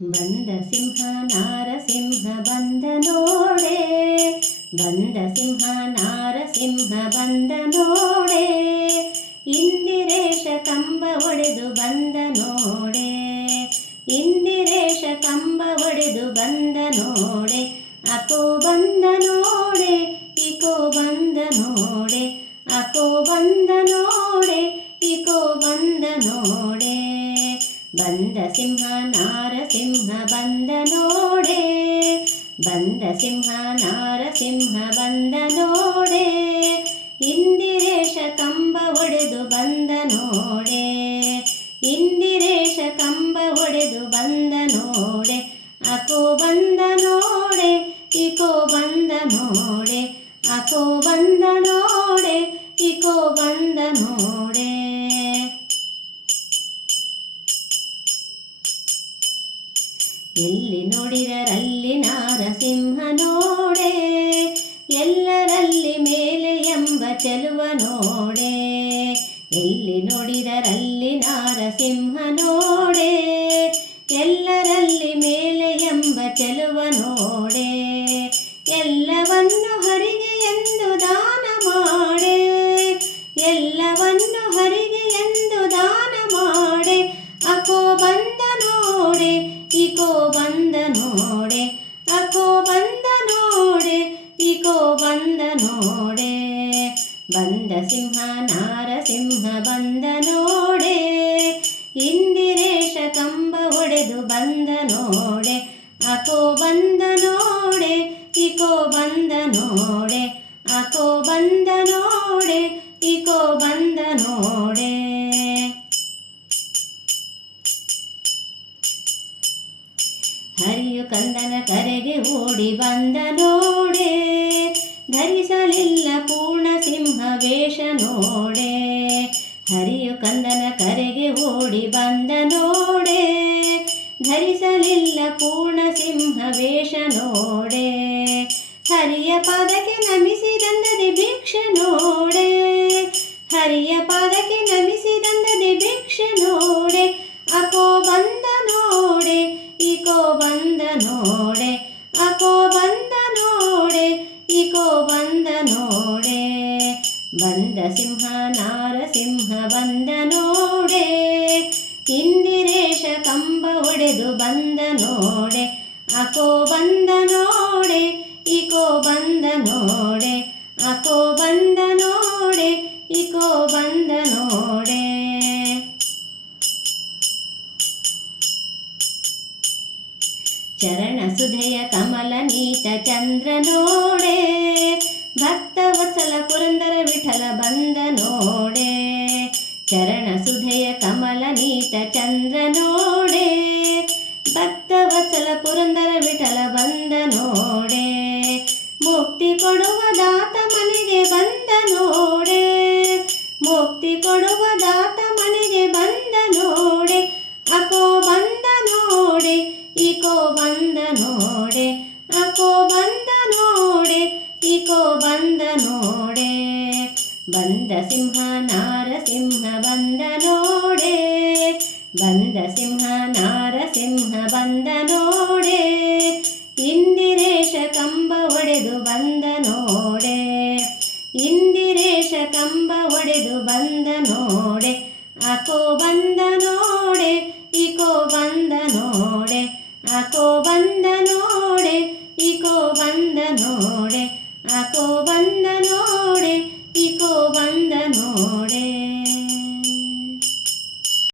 ಬಂದ ಸಿಂಹ ನಾರಸಿಂಹ ಬಂದ ನೋಡೆ ಬಂದ ಸಿಂಹ ನಾರಸಿಂಹ ಬಂದ ನೋಡೆ ಇಂದಿರೇಶ ಕಂಬ ಒಡೆದು ಬಂದ ನೋಡೆ ಇಂದಿರೇಶ ಕಂಬ ಒಡೆದು ಬಂದ ನೋಡೆ ಅಕೋ ಬಂದ ನೋಡೆ ಇಕೋ ಬಂದ ನೋಡೆ ಅಕೋ ಬಂದ ನೋಡೆ ಇಕೋ ಬಂದ ನೋಡೆ ಬಂದ ಸಿಂಹ ನಾರಸಿಂಹ ಬಂದ ನೋಡೆ ಬಂದ ಸಿಂಹ ನಾರಸಿಂಹ ಬಂದ ನೋಡೆ ಇಂದಿರೇಶ ಕಂಬ ಒಡೆದು ಬಂದ ನೋಡೆ ಇಂದಿರೇಶ ಕಂಬ ಒಡೆದು ಬಂದ ನೋಡೆ ಅಕೋ ಬಂದ ನೋಡೆ ಇಕೋ ಬಂದ ನೋಡೆ ಎಲ್ಲಿ ನೋಡಿದರಲ್ಲಿ ನಾರಸಿಂಹ ನೋಡೆ ಎಲ್ಲರಲ್ಲಿ ಮೇಲೆ ಎಂಬ ಚೆಲುವ ನೋಡೆ ಎಲ್ಲಿ ನೋಡಿದರಲ್ಲಿ ನಾರಸಿಂಹ ನೋಡೆ ನೋಡೆ, ಬಂದ ಸಿಂಹ, ನಾರಸಿಂಹ, ಬಂದ ನೋಡೆ. ಇಂದಿರೇಶ ಕಂಬ ಒಡೆದು ಬಂದ ನೋಡೆ, ಅಕೋ ಬಂದ ನೋಡೆ, ಇಕೋ ಬಂದ ನೋಡೆ, ಅಕೋ ಬಂದ ನೋಡೆ, ಇಕೋ ಬಂದ ನೋಡೆ. ಹರಿಯು ಕಂದನ ಕರೆಗೆ ಓಡಿ ಬಂದ ನೋಡೆ. ಧರಿಸಲಿಲ್ಲ ಪೂರ್ಣ ಸಿಂಹ ವೇಷ ನೋಡೆ. ಹರಿಯು ಕಂದನ ಕರೆಗೆ ಓಡಿ ಬಂದ ನೋಡೆ. ಧರಿಸಲಿಲ್ಲ ಪೂರ್ಣ ಸಿಂಹ ವೇಷ ನೋಡೆ. ಹರಿಯ ಪಾದಕ್ಕೆ ನಮಿಸಿದಂದದೆ ಭಿಕ್ಷೆ ನೋಡೆ. ಹರಿಯ ಪಾದಕ್ಕೆ ಬಂದ ಸಿಂಹ ನಾರಸಿಂಹ ಬಂದ ನೋಡೆ ಇಂದಿರೇಶ ಕಂಬ ಒಡೆದು ಬಂದ ನೋಡೆ ಅಕೋ ಬಂದ ನೋಡೆ ಇಕೋ ಬಂದ ನೋಡೆ ಅಕೋ ಬಂದ ನೋಡೆ ಇಕೋ ಬಂದ ನೋಡೆ ಚರಣ ಸುಧಯ ಕಮಲ ನೀತ ಚಂದ್ರ ನೋಡೆ ವತ್ಸಲ ಪುರಂದರ ವಿಠಲ ಬಂದ ನೋಡೆ. ಚರಣ ಸುಧಯ ಕಮಲ ನೀತ ಚಂದ್ರ ನೋಡೆ. ಭಕ್ತ ವತ್ಸಲ ಪುರಂದರ ವಿಠಲ ಬಂದ ನೋಡೆ. ಮುಕ್ತಿ ಕೊಡುವ ದಾತ ಮನೆಗೆ ಬಂದ ನೋಡೆ. ಮುಕ್ತಿ ಕೊಡುವ ದಾತ ಮನೆಗೆ ಬಂದ ನೋಡೆ. ಅಕೋ ಬಂದ ನೋಡೆ ಇಕೋ ಬಂದ ನೋಡೆ. ಅಕೋ ಬಂದ ನೋಡೆ ಇಕೋ ಬಂದ ನೋಡೆ ಬಂದ ಸಿಂಹ ನಾರಸಿಂಹ ಬಂದ ನೋಡೆ ಬಂದ ಸಿಂಹ ನಾರಸಿಂಹ ಬಂದ ಅಕೋ ಬಂದ ನೋಡೆ ಇಕೋ ಬಂದ ನೋಡೆ.